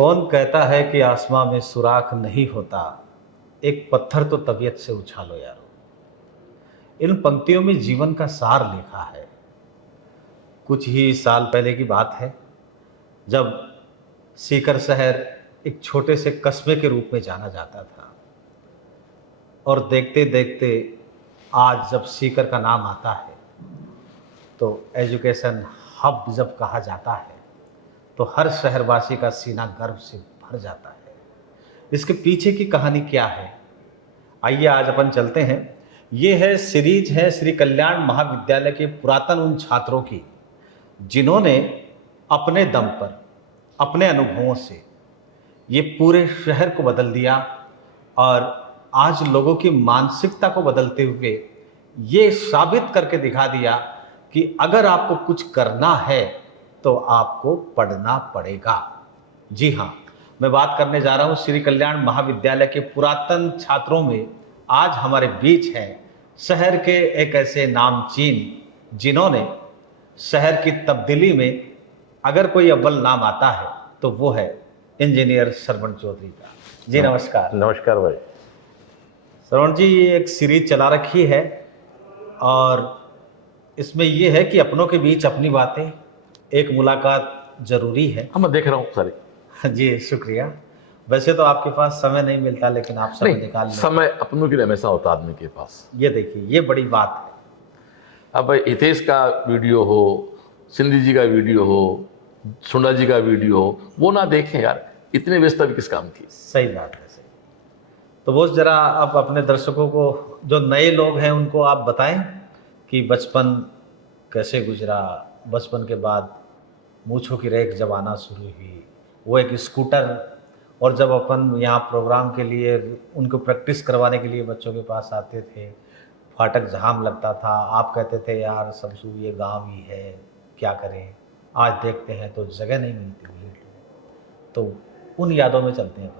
कौन कहता है कि आसमां में सुराख नहीं होता, एक पत्थर तो तबीयत से उछालो यारो। इन पंक्तियों में जीवन का सार लिखा है। कुछ ही साल पहले की बात है जब सीकर शहर एक छोटे से कस्बे के रूप में जाना जाता था, और देखते देखते आज जब सीकर का नाम आता है तो एजुकेशन हब जब कहा जाता है तो हर शहरवासी का सीना गर्व से भर जाता है। इसके पीछे की कहानी क्या है, आइए आज अपन चलते हैं। ये है सीरीज है श्री कल्याण महाविद्यालय के पुरातन उन छात्रों की जिन्होंने अपने दम पर, अपने अनुभवों से ये पूरे शहर को बदल दिया और आज लोगों की मानसिकता को बदलते हुए ये साबित करके दिखा दिया कि अगर आपको कुछ करना है तो आपको पढ़ना पड़ेगा। जी हाँ, मैं बात करने जा रहा हूँ श्री कल्याण महाविद्यालय के पुरातन छात्रों में। आज हमारे बीच हैं शहर के एक ऐसे नामचीन जिन्होंने शहर की तब्दीली में अगर कोई अव्वल नाम आता है तो वो है इंजीनियर श्रवण चौधरी का। जी नमस्कार। नमस्कार भाई। श्रवण जी, ये एक सीरीज चला रखी है और इसमें ये है कि अपनों के बीच अपनी बातें, एक मुलाकात जरूरी है। हाँ, मैं देख रहा हूँ सारी। जी शुक्रिया। वैसे तो आपके पास समय नहीं मिलता, लेकिन आप समय निकाल लें। समय अपनों के लिए हमेशा होता आदमी के पास। ये देखिए, ये बड़ी बात है। अब भाई हितेश का वीडियो हो, सिंधी जी का वीडियो हो, सुंडा जी का वीडियो हो, वो ना देखें यार, इतने व्यस्त अभी किस काम की। सही बात है, सही। तो वो जरा आप अपने दर्शकों को, जो नए लोग हैं, उनको आप बताएं कि बचपन कैसे गुजरा, बचपन के बाद मूंछों की रेख जब आना शुरू हुई, वो एक स्कूटर, और जब अपन यहाँ प्रोग्राम के लिए उनको प्रैक्टिस करवाने के लिए बच्चों के पास आते थे, फाटक जाम लगता था, आप कहते थे यार शमशू ये गांव ही है, क्या करें। आज देखते हैं तो जगह नहीं मिलती, भीड़। तो उन यादों में चलते हैं।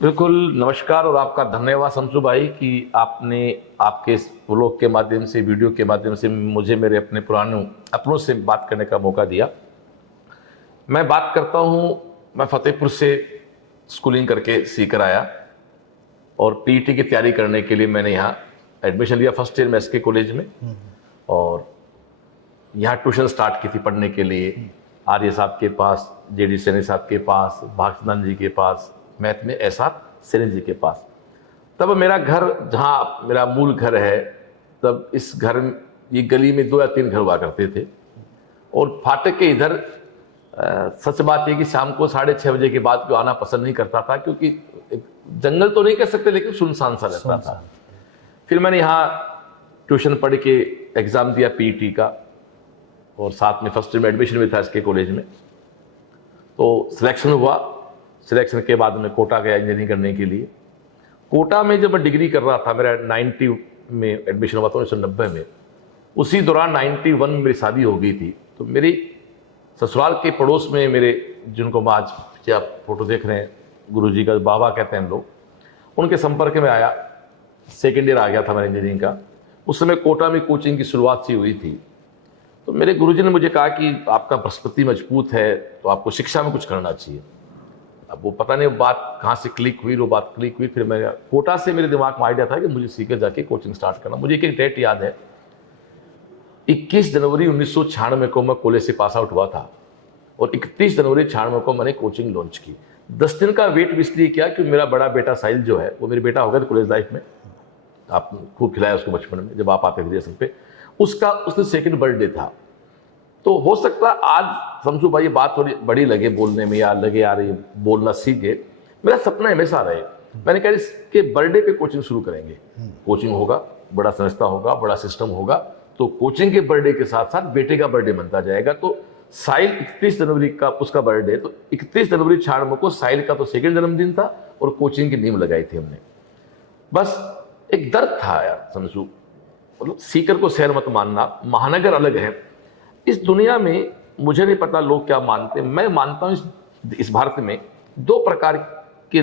बिल्कुल, नमस्कार और आपका धन्यवाद शमशू भाई कि आपने आपके व्लॉग के माध्यम से, वीडियो के माध्यम से मुझे मेरे अपने पुराने अपनों से बात करने का मौका दिया। मैं बात करता हूँ, मैं फतेहपुर से स्कूलिंग करके सीकर आया और पीईटी की तैयारी करने के लिए मैंने यहाँ एडमिशन लिया फर्स्ट ईयर में एसके कॉलेज में, और यहाँ ट्यूशन स्टार्ट की थी पढ़ने के लिए। आर्य साहब के पास, जेडी सैनी साहब के पास, भागचंदन जी के पास, मैथ में एसआर सैनी जी के पास। तब मेरा घर, जहाँ मेरा मूल घर है, तब इस घर, ये गली में 2 या 3 घर हुआ करते थे। और फाटक के इधर सच बात है कि शाम को 6:30 बजे के बाद कोई आना पसंद नहीं करता था, क्योंकि जंगल तो नहीं कह सकते लेकिन सुनसान सा रहता था। फिर मैंने यहाँ ट्यूशन पढ़ के एग्ज़ाम दिया पीईटी का, और साथ में फर्स्ट ईयर में एडमिशन भी था इसके कॉलेज में। तो सिलेक्शन हुआ। सिलेक्शन के बाद मैं कोटा गया इंजीनियरिंग करने के लिए। कोटा में जब मैं डिग्री कर रहा था, मेरा 90 में एडमिशन हुआ था, 1990 में। उसी दौरान 91 में मेरी शादी हो गई थी। तो मेरी ससुराल के पड़ोस में मेरे, जिनको आज पीछे आप फोटो देख रहे हैं, गुरुजी का बाबा कहते हैं लोग, उनके संपर्क में आया। सेकेंड ईयर आ गया था मेरा इंजीनियरिंग का। उस समय कोटा में कोचिंग की शुरुआत सी हुई थी। तो मेरे गुरुजी ने मुझे कहा कि आपका बृहस्पति मजबूत है तो आपको शिक्षा में कुछ करना चाहिए। अब वो पता नहीं बात कहाँ से क्लिक हुई, वो बात क्लिक हुई। फिर मैं कोटा से, मेरे दिमाग में आइडिया था कि मुझे सीकर जाके कोचिंग स्टार्ट करना। मुझे एक डेट याद है, 21 जनवरी 1996 को मैं कॉलेज से पास आउट हुआ था, और 31 जनवरी 96 को मैंने कोचिंग लॉन्च की। 10 दिन का वेट इसलिए किया कि मेरा बड़ा बेटा साहिल जो है, वो मेरे बेटा हो गया कॉलेज लाइफ में। आप खूब खिलाया उसको बचपन में, जब आप आते थे रिहर्सल पे। उसका सेकंड बर्थडे था। तो हो सकता है आज शमशू भाई बात थोड़ी बड़ी लगे बोलने में, या लगे यार ये बोलना सीखे, मेरा सपना हमेशा रहे। मैंने कहा इसके बर्थडे पे कोचिंग शुरू करेंगे। कोचिंग होगा, बड़ा संस्था होगा, बड़ा सिस्टम होगा, तो कोचिंग के बर्थडे के साथ साथ बेटे का बर्थडे बनता जाएगा। तो साहिल 31 जनवरी का उसका बर्थडे, तो 31 जनवरी 96 को साहिल का तो सेकंड जन्मदिन था, और कोचिंग की नींव लगाई थी हमने। बस एक दर्द था यार शमशू, मतलब सीकर को शहर मत मानना, महानगर अलग है। इस दुनिया में मुझे नहीं पता लोग क्या मानते, मैं मानता हूँ इस भारत में 2 प्रकार के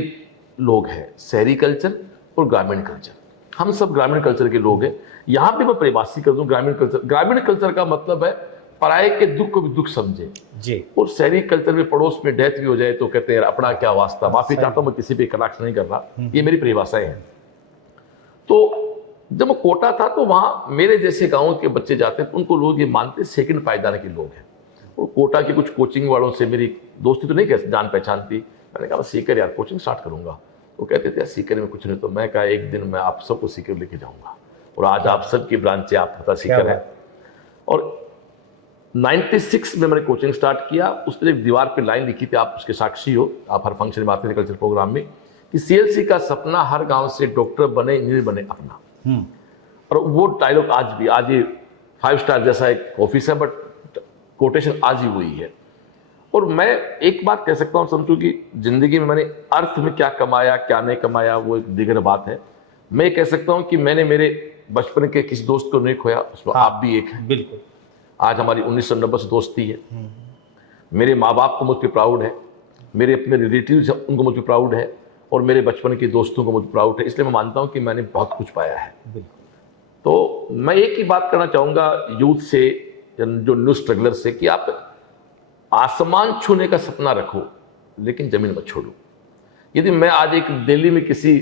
लोग हैं, शहरी कल्चर और ग्रामीण कल्चर। हम सब ग्रामीण कल्चर के लोग हैं। यहाँ पे मैं परिभाषित कर दूं ग्रामीण कल्चर। ग्रामीण कल्चर का मतलब है पराये के दुख को भी दुख समझे। जी। और शहरी कल्चर में पड़ोस में डेथ भी हो जाए तो कहते हैं अपना क्या वास्ता। माफी चाहता हूं, मैं किसी पे कटाक्ष नहीं कर रहा, ये मेरी परिभाषाएं हैं। तो जब मैं कोटा था तो वहां मेरे जैसे गांव के बच्चे जाते हैं तो उनको लोग ये मानते सेकंड पायदान के लोग हैं। और कोटा की कुछ कोचिंग वालों से मेरी दोस्ती तो नहीं कह जान पहचान थी। मैंने कहा सीकर यार कोचिंग स्टार्ट करूंगा। तो कहते थे सीकर में कुछ नहीं। तो मैं कहा एक दिन मैं आप सबको सीकर लेके जाऊंगा। और आज आप सबकी ब्रांच आप पता सीकर है। और 96 में मैंने कोचिंग स्टार्ट किया। उस पर एक दीवार पे लाइन लिखी थी, आप उसके साक्षी हो, आप हर फंक्शन में आते थे कल्चर प्रोग्राम में, कि सीएलसी का सपना हर गांव से डॉक्टर बने, इंजीनियर बने अपना। और वो डायलॉग आज भी, आज ये 5 स्टार जैसा एक ऑफिस है बट कोटेशन आज ही वही है। और मैं एक बात कह सकता हूँ समझू कि जिंदगी में मैंने अर्थ में क्या कमाया क्या नहीं कमाया वो एक दिगर बात है। मैं कह सकता हूँ कि मैंने मेरे बचपन के किसी दोस्त को नहीं खोया, उसमें आप भी एक हैं। बिल्कुल। आज हमारी 1990 से दोस्ती है। मेरे माँ बाप को मुझ पर प्राउड है, मेरे अपने रिलेटिव्स उनको मुझ पर प्राउड है, और मेरे बचपन के दोस्तों को मुझ पर प्राउड है। इसलिए मैं मानता हूँ कि मैंने बहुत कुछ पाया है। तो मैं एक ही बात करना चाहूँगा यूथ से, जो न्यू स्ट्रगलर से, कि आप आसमान छूने का सपना रखो लेकिन जमीन मत छोड़ो। यदि मैं आज एक दिल्ली में किसी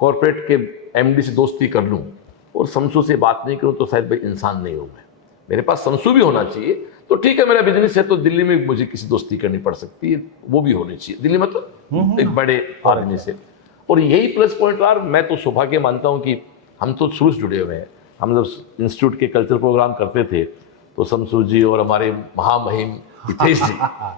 कॉर्पोरेट के एमडी से दोस्ती कर लूँ और शमसू से बात नहीं करूँ तो शायद भाई इंसान नहीं हूँ मैं। मेरे पास शमसू भी होना चाहिए तो ठीक है, मेरा बिजनेस है तो दिल्ली में मुझे किसी दोस्ती करनी पड़ सकती है, वो भी होनी चाहिए दिल्ली मतलब एक बड़े आदमी से। और यही प्लस पॉइंट यार, मैं तो सौभाग्य मानता हूँ कि हम तो शुरू से जुड़े हुए हैं। हम जब इंस्टीट्यूट के कल्चर प्रोग्राम करते थे तो शमसू जी और हमारे महामहिम हितेश जी,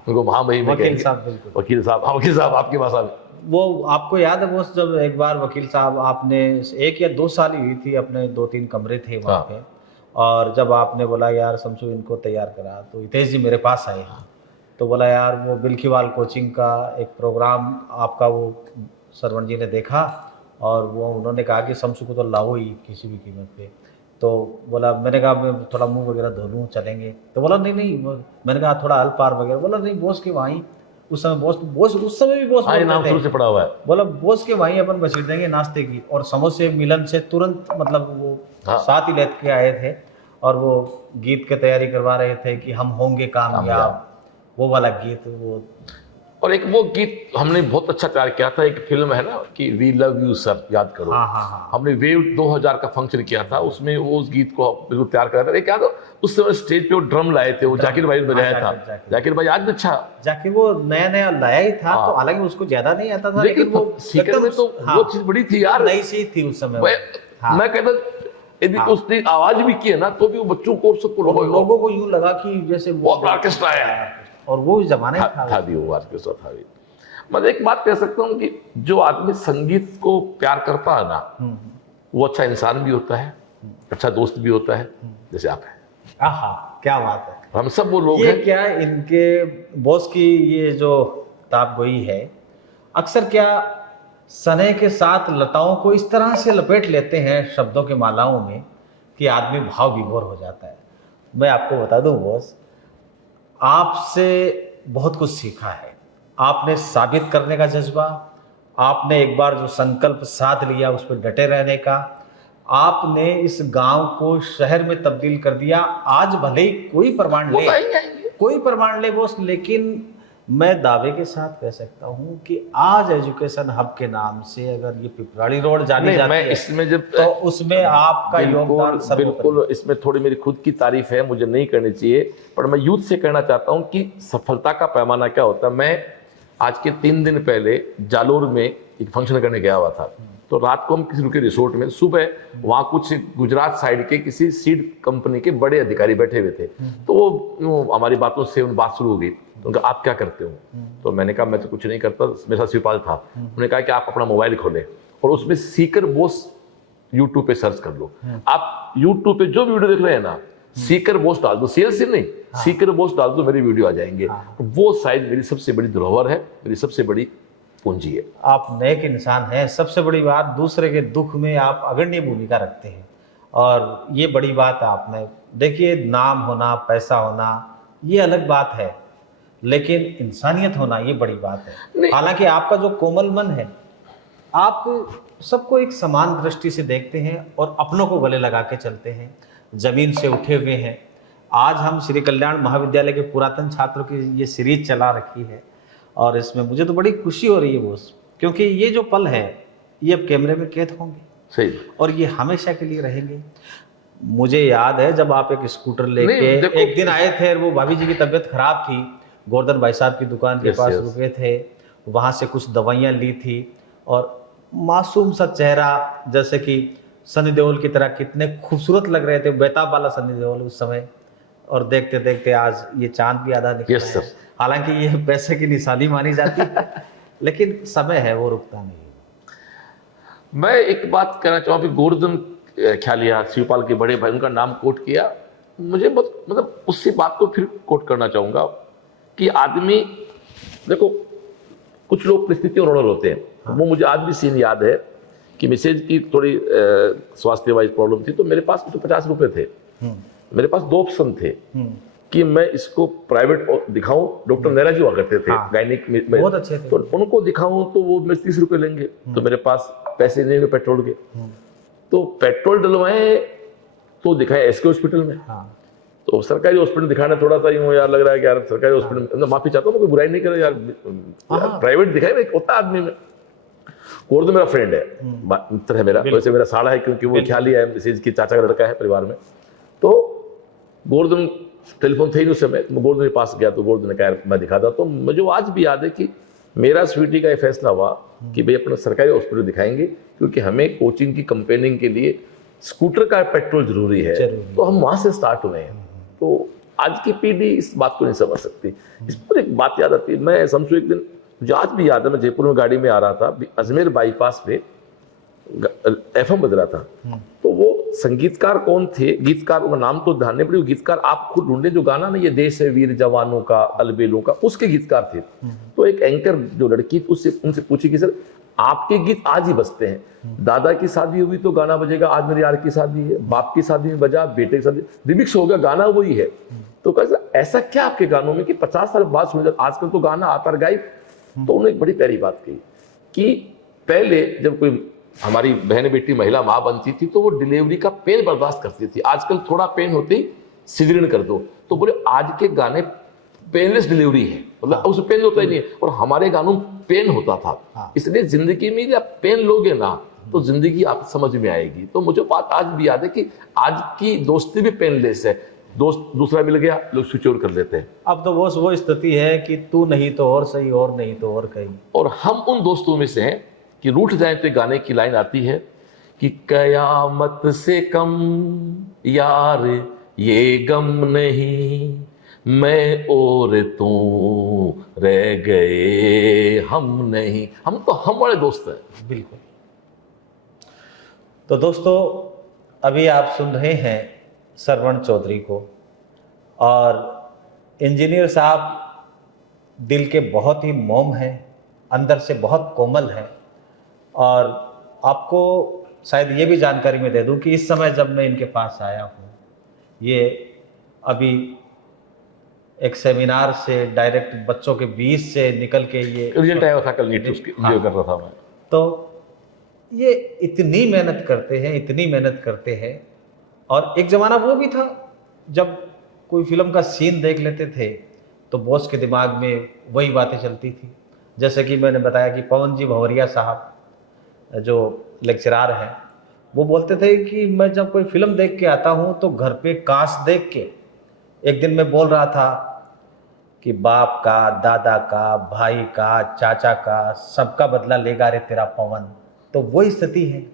उनको महामहिम वकील साहब, बिल्कुल वकील साहब, वकील साहब आपकी भाषा में। वो आपको याद है वो जब एक बार वकील साहब आपने 1 या 2 साल ही हुई थी, अपने 2-3 कमरे थे वहाँ पे, और जब आपने बोला यार शमसू इनको तैयार करा तो हितेश जी मेरे पास आए। तो बोला यार वो बिल्खीवाल कोचिंग का एक प्रोग्राम आपका वो सरवण जी ने देखा और वो उन्होंने कहा कि शमसू को तो लाओ ही किसी भी कीमत पे। तो बोला, मैंने कहा मैं थोड़ा मुंह वगैरह धो लूँ चलेंगे? तो बोला नहीं नहीं, मैंने कहा थोड़ा अल्पार वगैरह। बोला नहीं, बॉस के वहीं, उस समय बॉस उस समय भी बॉस नाम शुरू से पड़ा हुआ है। बोला बॉस के वहीं अपन बसीट देंगे नाश्ते की। और समोसे मिलन से तुरंत मतलब वो साथ ही लेके के आए थे और वो गीत की तैयारी करवा रहे थे कि हम होंगे कामयाब, वो वाला गीत। वो और एक वो गीत हमने बहुत अच्छा तैयार किया था, एक फिल्म है ना कि वी लव यू सर, याद करो। हाँ। हमने वेव 2000 का फंक्शन किया था, उसमें वो उस गीत को बिल्कुल तैयार करा था। एक याद हो उस समय स्टेज पे वो ड्रम लाए थे, वो जाकिर भाई ने बजाया था। जाकिर भाई आज भी अच्छा, जाकिर वो नया लाया ही था। तो हालांकि उसको ज्यादा नहीं आता था, लेकिन वो सीकर में तो वो चीज बड़ी थी यार, नई सी थी उस समय। मैं कहता यदि उसने आवाज भी की है ना तो भी वो बच्चों को सबको लोगों को यूं लगा कि जैसे वो ऑर्केस्ट्रा है, और वो जमाने था भी वो ऑर्केस्ट्रा था भी। मैं एक बात कह सकता हूँ कि जो आदमी संगीत को प्यार करता है ना वो अच्छा इंसान भी होता है, अच्छा दोस्त भी होता है, जैसे आप हैं। आहा, क्या बात है। हम सब वो लोग ये हैं। क्या इनके बॉस की ये जो ताप गोई है, अक्सर क्या सने के साथ लताओं को इस तरह से लपेट लेते हैं शब्दों के मालाओं में कि आदमी भाव विभोर हो जाता है। मैं आपको बता दूं बॉस, आपसे बहुत कुछ सीखा है। आपने साबित करने का जज्बा, आपने एक बार जो संकल्प साध लिया उस पर डटे रहने का, आपने इस गांव को शहर में तब्दील कर दिया। आज भले ही कोई प्रमाण ले बॉस, लेकिन मैं दावे के साथ कह सकता हूं कि आज एजुकेशन हब के नाम से अगर ये पिपराड़ी रोड जानी जाती है इसमें जब तो उसमें आपका योगदान बिल्कुल, इसमें थोड़ी मेरी खुद की तारीफ है, मुझे नहीं करनी चाहिए, पर मैं यूथ से कहना चाहता हूं कि सफलता का पैमाना क्या होता है। मैं आज के 3 दिन पहले जालोर में एक फंक्शन करने गया हुआ था। तो रात को हम किसी रुके रिसोर्ट में, सुबह वहाँ कुछ गुजरात साइड के किसी सीड कंपनी के बड़े अधिकारी बैठे हुए थे। तो वो हमारी बातों से बात शुरू हो गई। तो उनका आप क्या करते हो? तो मैंने कहा मैं तो कुछ नहीं करता, मेरे साथ शिवपाल था। उन्होंने कहा कि आप अपना मोबाइल खोलें और उसमें सीकर बॉस यूट्यूब पे सर्च कर लो। आप यूट्यूब पे जो वीडियो देख रहे हैं ना, सीकर बॉस डाल दो, सीएलसी नहीं, सीकर बॉस डाल दो, मेरी वीडियो आ जाएंगे। वो शायद मेरी सबसे बड़ी धरोहर है, मेरी सबसे बड़ी पूंजी है। आप नेक इंसान हैं। सबसे बड़ी बात, दूसरे के दुख में आप अग्रणी भूमिका रखते हैं और ये बड़ी बात है आप में। देखिए, नाम होना, पैसा होना ये अलग बात है, लेकिन इंसानियत होना ये बड़ी बात है। हालांकि आपका जो कोमल मन है, आप सबको एक समान दृष्टि से देखते हैं और अपनों को गले लगा के चलते हैं, जमीन से उठे हुए हैं। आज हम श्री कल्याण महाविद्यालय के पुरातन छात्रों की ये सीरीज चला रखी है और इसमें मुझे तो बड़ी खुशी हो रही है बॉस, क्योंकि ये जो पल है ये अब कैमरे में कैद होंगे सही। और ये हमेशा के लिए रहेंगे। मुझे याद है जब आप एक स्कूटर लेके एक दिन आए थे, वो भाभी जी की तबीयत खराब थी, गोवर्धन भाई साहब की दुकान के पास रुके थे, वहाँ से कुछ दवाइयाँ ली थी और मासूम सा चेहरा, जैसे कि सनी देओल की तरह कितने खूबसूरत लग रहे थे, बेताब वाला सनी देओल उस समय, और देखते देखते आज ये चांद भी आधा निकला है। हालांकि ये पैसे की निशानी मानी जाती है लेकिन समय है, वो रुकता नहीं। मैं एक बात कहना चाहूँगा, गोवर्धन ख्यालिया शिवपाल के बड़े भाई, उनका नाम कोट किया, मुझे मतलब उसी बात को फिर कोट करना चाहूँगा कि आदमी, देखो कुछ लोग परिस्थितियों में रोल होते हैं। हाँ। वो मुझे आज भी सीन याद है कि मिसेज की थोड़ी स्वास्थ्य वाइज प्रॉब्लम थी, तो मेरे पास तो 50 रुपए थे। मेरे पास 2 ऑप्शन थे कि मैं इसको प्राइवेट दिखाऊं, डॉक्टर नेहरा जी हुआ करते थे। हाँ। गायनिक में बहुत अच्छे थे, तो उनको दिखाऊं तो वो मेरे 30 रुपए लेंगे, तो मेरे पास पैसे नहीं हुए पेट्रोल के, तो पेट्रोल डलवाए तो दिखाए एसके हॉस्पिटल में। हाँ। तो सरकारी हॉस्पिटल दिखाना थोड़ा सा यूं यार लग रहा है कि यार सरकारी हॉस्पिटल, माफी चाहता हूँ, कोई बुराई नहीं करे यार, प्राइवेट दिखाए एक होता आदमी में। और तो मेरा फ्रेंड है, मित्र है मेरा, वैसे मेरा साड़ा है क्योंकि वो ख्यालिया है, मिसेज की चाचा का लड़का है परिवार में। तो गोवर्धन टेलीफोन थे ही उस समय, मैं गोवर्धन के पास गया तो गोवर्धन ने कहा मैं दिखाता। तो मुझे आज भी याद है कि मेरा स्वीटी का ये फैसला हुआ कि भाई अपना सरकारी हॉस्पिटल दिखाएंगे, क्योंकि हमें कोचिंग की कंपेनिंग के लिए स्कूटर का पेट्रोल जरूरी है, तो हम वहां से स्टार्ट हुए हैं। तो आज की पीढ़ी इस बात को नहीं समझ सकती। इस पर एक बात याद आती है, मैं समझो एक दिन, मुझे आज भी याद है, मैं जयपुर में गाड़ी में आ रहा था, अजमेर बाईपास पे एफएम बज रहा था, तो वो संगीतकार कौन थे, गीतकार का नाम तो ध्यान नहीं पड़ी, वो गीतकार आप खुद ढूंढे, जो गाना ना ये देश है वीर जवानों का अलबेलों का, उसके गीतकार थे। तो एक एंकर जो लड़की उससे उनसे पूछी कि सर आपके गीत आज ही बजते हैं, दादा की शादी हुई तो गाना बजेगा, आज मेरी यार की शादी है, बाप की शादी में बजा, बेटे की शादी, रिमिक्स हो गया, गाना वही है। तो कैसा ऐसा क्या आपके गानों में कि 50 साल बाद सुन जाता, आजकल तो गाना आता गाई। तो उन्होंने एक बड़ी प्यारी बात कही कि पहले जब कोई हमारी बहन बेटी महिला माँ बनती थी तो वो डिलीवरी का पेन बर्दाश्त करती थी, आजकल थोड़ा पेन होते ही सिजरीन कर दो, तो बोले आज के गाने पेनलेस डिलीवरी है, मतलब उसमें पेन होता ही नहीं है, और हमारे गानों में पेन होता था। इसलिए जिंदगी में जब पेन लोगे ना तो जिंदगी आप समझ में आएगी। तो मुझे बात आज भी याद है कि आज की दोस्ती भी पेनलेस है, दोस्त दूसरा मिल गया लोग स्विच ओवर कर लेते हैं। अब तो वो स्थिति है कि तू नहीं तो और सही, और नहीं तो और कहीं। और हम उन दोस्तों में से हैं कि रूठ जाए तो गाने की लाइन आती है कि कयामत से कम यार ये गम नहीं, मैं और तू रह गए हम नहीं। हम तो हम वाले दोस्त हैं। बिल्कुल। तो दोस्तों अभी आप सुन रहे हैं सरवण चौधरी को, और इंजीनियर साहब दिल के बहुत ही मोम हैं, अंदर से बहुत कोमल हैं। और आपको शायद ये भी जानकारी मैं दे दूं कि इस समय जब मैं इनके पास आया हूँ, ये अभी एक सेमिनार से डायरेक्ट बच्चों के बीच से निकल के ये रिजल्ट आया था कल, नीट उसकी वीडियो कर रहा था मैं। तो ये इतनी मेहनत करते हैं, इतनी मेहनत करते हैं। और एक ज़माना वो भी था जब कोई फिल्म का सीन देख लेते थे तो बॉस के दिमाग में वही बातें चलती थी। जैसे कि मैंने बताया कि पवन जी भंवरिया साहब जो लेक्चरार हैं, वो बोलते थे कि मैं जब कोई फिल्म देख के आता हूँ तो घर पे कांच देख के, एक दिन मैं बोल रहा था कि बाप का, दादा का, भाई का, चाचा का, सबका बदला लेगा रे तेरा पवन। तो वही स्थिति है,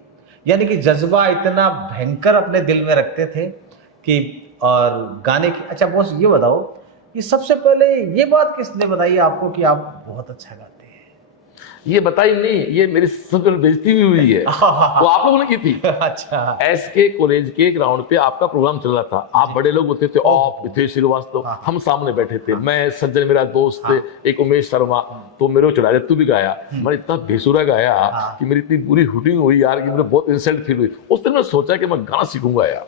यानी कि जज्बा इतना भयंकर अपने दिल में रखते थे कि, और गाने की। अच्छा बॉस ये बताओ, ये सबसे पहले ये बात किसने बताई आपको कि आप बहुत अच्छा गाते हैं? ये बताई नहीं, ये मेरी सबसे बेइज्जती भी हुई है। वो आप लोगों ने की थी। अच्छा। एसके कॉलेज के ग्राउंड पे आपका प्रोग्राम चल रहा था, आप बड़े लोग होते थे, आप हितेश श्रीवास्तव, हम सामने बैठे थे, मैं सज्जन मेरा दोस्त थे, एक उमेश शर्मा, तो मेरे को चढ़ा दिया, तू भी गाया। मैंने इतना बेसुरा गाया कि मेरी इतनी बुरी हुटिंग हुई यार कि मुझे बहुत इंसल्ट फील हुई। उस दिन मैं सोचा कि मैं गाना सीखूंगा यार।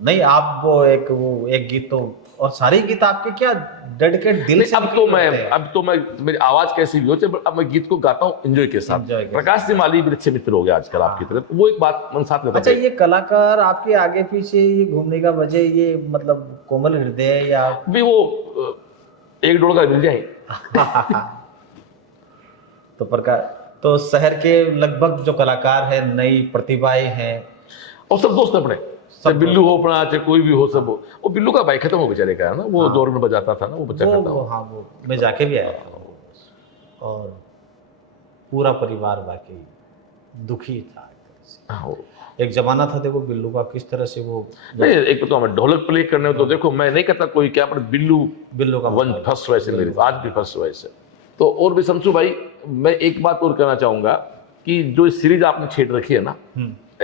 नहीं, आप वो एक गीत तो और सारे गीत आपके क्या डेडिकेट दिल से अब तो मैं मेरी आवाज कैसी भी हो चाहे, अब मैं गीत को गाता हूँ एंजॉय के साथ। Enjoy के प्रकाश सिंह माली भी अच्छे मित्र हो गए आजकल आपकी तरफ, वो एक बात मन साथ में अच्छा, ये कलाकार आपके आगे पीछे ये घूमने का वजह ये मतलब कोमल हृदय है या भी वो एक डोल का मिल जाए। तो प्रकार तो शहर के लगभग जो कलाकार है, नई प्रतिभाएं हैं, और सब दोस्त अपने, चाहे बिल्लू हो अपना, चाहे कोई भी हो, सब हो। वो बिल्लू का भाई खत्म हो बेचारे का है ना, वो दौर में बजाता था ना, वो बच्चा खत्म। हाँ, वो मैं जाके भी आया था और पूरा परिवार वाकई दुखी था। हाँ, एक जमाना था देखो बिल्लू का, किस तरह से वो नहीं, एक तो हमें ढोलक प्ले करने में तो देखो, मैं नहीं कहता कोई क्या, पर बिल्लू का वन फर्स्ट वॉइस है मेरी, आज भी फर्स्ट वॉइस है। तो और भी शमशू भाई, मैं एक बात और कहना चाहूंगा कि जो सीरीज आपने छेड़ रखी है ना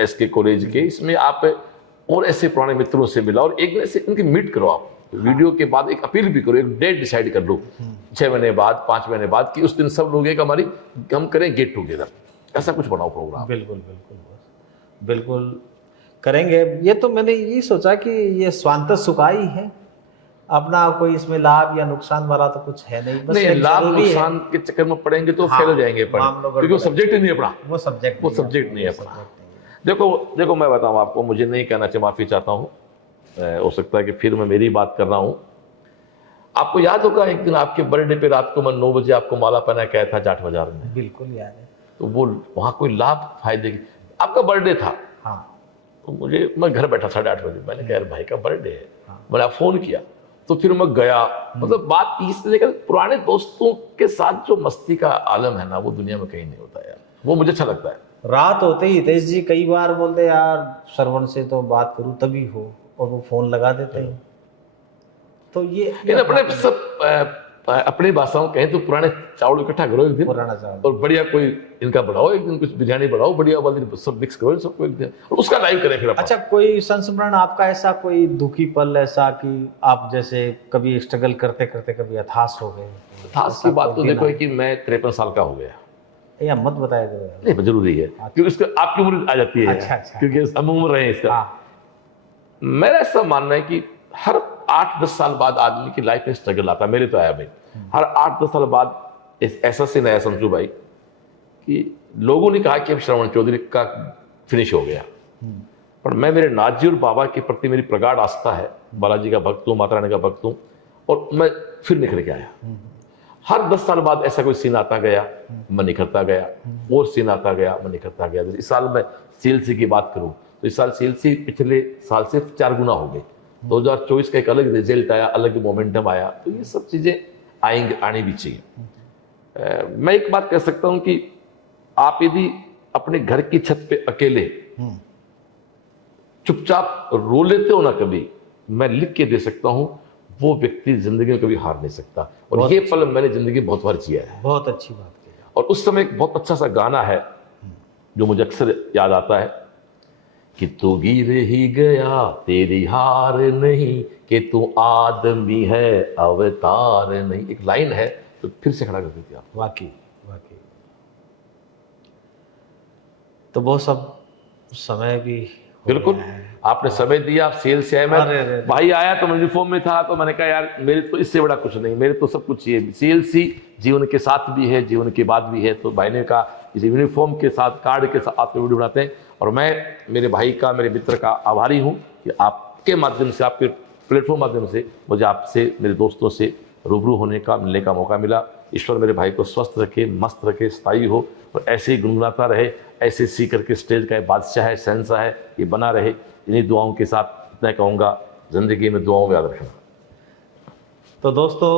SK कॉलेज के, इसमें आप और ऐसे पुराने मित्रों से मिला और एक दिन से इनकी मीट करो आप, वीडियो के बाद एक अपील भी करो, एक डेट डिसाइड कर लो 6 महीने बाद, 5 महीने बाद, कि उस दिन सब लोग एक हमारी हम करें गेट टुगेदर, ऐसा कुछ बनाओ प्रोग्राम। बिल्कुल बिल्कुल बिल्कुल करेंगे। ये तो मैंने ये सोचा कि ये स्वांतः सुखाई है, अपना कोई इसमें लाभ या नुकसान वाला तो कुछ है नहीं, बस नहीं, एक लाभ जरूरी है। नुकसान के चक्कर में पड़ेंगे तो हाँ, फेल हो जाएंगे मामलों क्योंकि वो सब्जेक्ट ही नहीं है अपना, वो सब्जेक्ट नहीं है अपना। देखो मैं बताऊं आपको, मुझे नहीं कहना चाहिए, माफी चाहता हूं, हो सकता है कि फिर मैं मेरी बात कर रहा हूं। आपको याद होगा एक दिन आपके बर्थडे पे रात को मैं 9 बजे आपको माला पहना गया था जाट बाजार में, बिल्कुल याद है। तो वो वहां कोई लाभ फायदे, आपका बर्थडे था, हाँ, तो मैं घर बैठा 8:30 बजे, मैंने कहा यार भाई का बर्थडे है, मैंने फोन किया, तो फिर मैं गया। मतलब बात इस तरह का, पुराने दोस्तों के साथ जो मस्ती का आलम है ना, वो दुनिया में कहीं नहीं होता यार, वो मुझे अच्छा लगता है। रात होते ही हितेश जी कई बार बोलते यार श्रवण से तो बात करूं तभी हो, और वो फोन लगा देते हैं। तो ये अपने सब अपनी भाषाओं कहें तो पुराने चावल इकट्ठा करो एक दिन, पुराना चावल और बढ़िया कोई इनका बढ़ाओ, एक दिन कुछ बिरयानी बढ़ाओ बढ़िया वाली, सब मिक्स करो सबको एक दिन, और उसका लाइव करें फिर अपन। अच्छा, कोई संस्मरण आपका ऐसा, कोई दुखी पल ऐसा कि आप जैसे कभी स्ट्रगल करते करते कभी हताश हो गए? हताश की बात तो देखो है कि मैं 53 साल का हो गया, या मत बताया करो, नहीं जरूरी है क्योंकि इसका आपकी उम्र आ जाती है। अच्छा। क्योंकि हम उम्र रहे इसका। मेरा ऐसा मानना है कि हर 8-10 साल बाद आदमी की लाइफ में स्ट्रगल आता है, मेरे तो आया भाई, हर 8-10 साल बाद ऐसा सीन आया शमशू भाई कि लोगों ने कहा कि अब श्रवण चौधरी का फिनिश हो गया, पर मैं, मेरे नाथ जी और बाबा के प्रति मेरी प्रगाढ़ आस्था है, बालाजी का भक्त हूँ, माता रानी का भक्त हूँ, और मैं फिर निखर के आया। हर 10 साल बाद ऐसा कोई सीन आता गया, मैं निखरता गया, और सीन आता गया, मैं निखरता गया। इस साल मैं CLC की बात करूं तो इस साल CLC पिछले साल से 4 गुना हो गई। 2024 का एक अलग रिजल्ट आया, अलग मोमेंटम आया, तो ये सब चीजें आनी भी चाहिए। मैं एक बात कह सकता हूं कि आप यदि अपने घर की छत पे अकेले चुपचाप रो लेते हो ना कभी, मैं लिख के दे सकता हूं, वो व्यक्ति जिंदगी में कभी हार नहीं सकता। और ये पल मैंने जिंदगी बहुत बार जिया है। बहुत अच्छी बात की। और उस समय एक बहुत अच्छा सा गाना है जो मुझे अक्सर याद आता है कि तू गिर ही गया तेरी हार नहीं, कि तू आदमी है अवतार नहीं, एक लाइन है तो फिर से खड़ा कर देती आप। वाकई तो वो सब समय भी बिल्कुल आपने समय दिया, आप सेल से आए, मैं भाई आया तो मैं यूनिफॉर्म में था, तो मैंने कहा यार मेरे तो इससे बड़ा कुछ नहीं, मेरे तो सब कुछ ही है। CLC जीवन के साथ भी है, जीवन के बाद भी है। तो भाई ने कहा इस यूनिफॉर्म के साथ, कार्ड के साथ आप वीडियो बनाते हैं, और मैं मेरे भाई का, मेरे मित्र का आभारी हूँ कि आपके माध्यम से, आपके प्लेटफॉर्म माध्यम से मुझे आपसे, मेरे दोस्तों से रूबरू होने का, मिलने का मौका मिला। ईश्वर मेरे भाई को स्वस्थ रखे, मस्त रखे, स्थायी हो, और ऐसे ही गुनगुनाता रहे, ऐसे सीख करके स्टेज का बादशाह है, शहंशाह है, ये बना रहे। इन्हीं दुआओं के साथ इतना कहूँगा, जिंदगी में दुआओं में याद रखना। तो दोस्तों,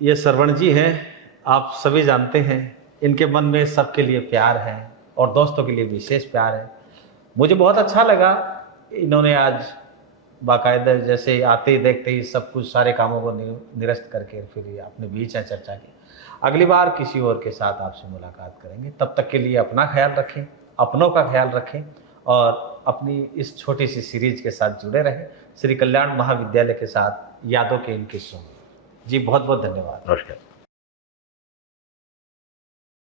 ये श्रवण जी हैं, आप सभी जानते हैं, इनके मन में सबके लिए प्यार है और दोस्तों के लिए विशेष प्यार है। मुझे बहुत अच्छा लगा, इन्होंने आज बाकायदा जैसे आते ही देखते ही सब कुछ, सारे कामों को निरस्त करके फिर अपने बीच में चर्चा की। अगली बार किसी और के साथ आपसे मुलाकात करेंगे, तब तक के लिए अपना ख्याल रखें, अपनों का ख्याल रखें, और अपनी इस छोटी सी सीरीज के साथ जुड़े रहें, श्री कल्याण महाविद्यालय के साथ, यादों के इन किस्सों में। जी बहुत बहुत धन्यवाद। नमस्कार।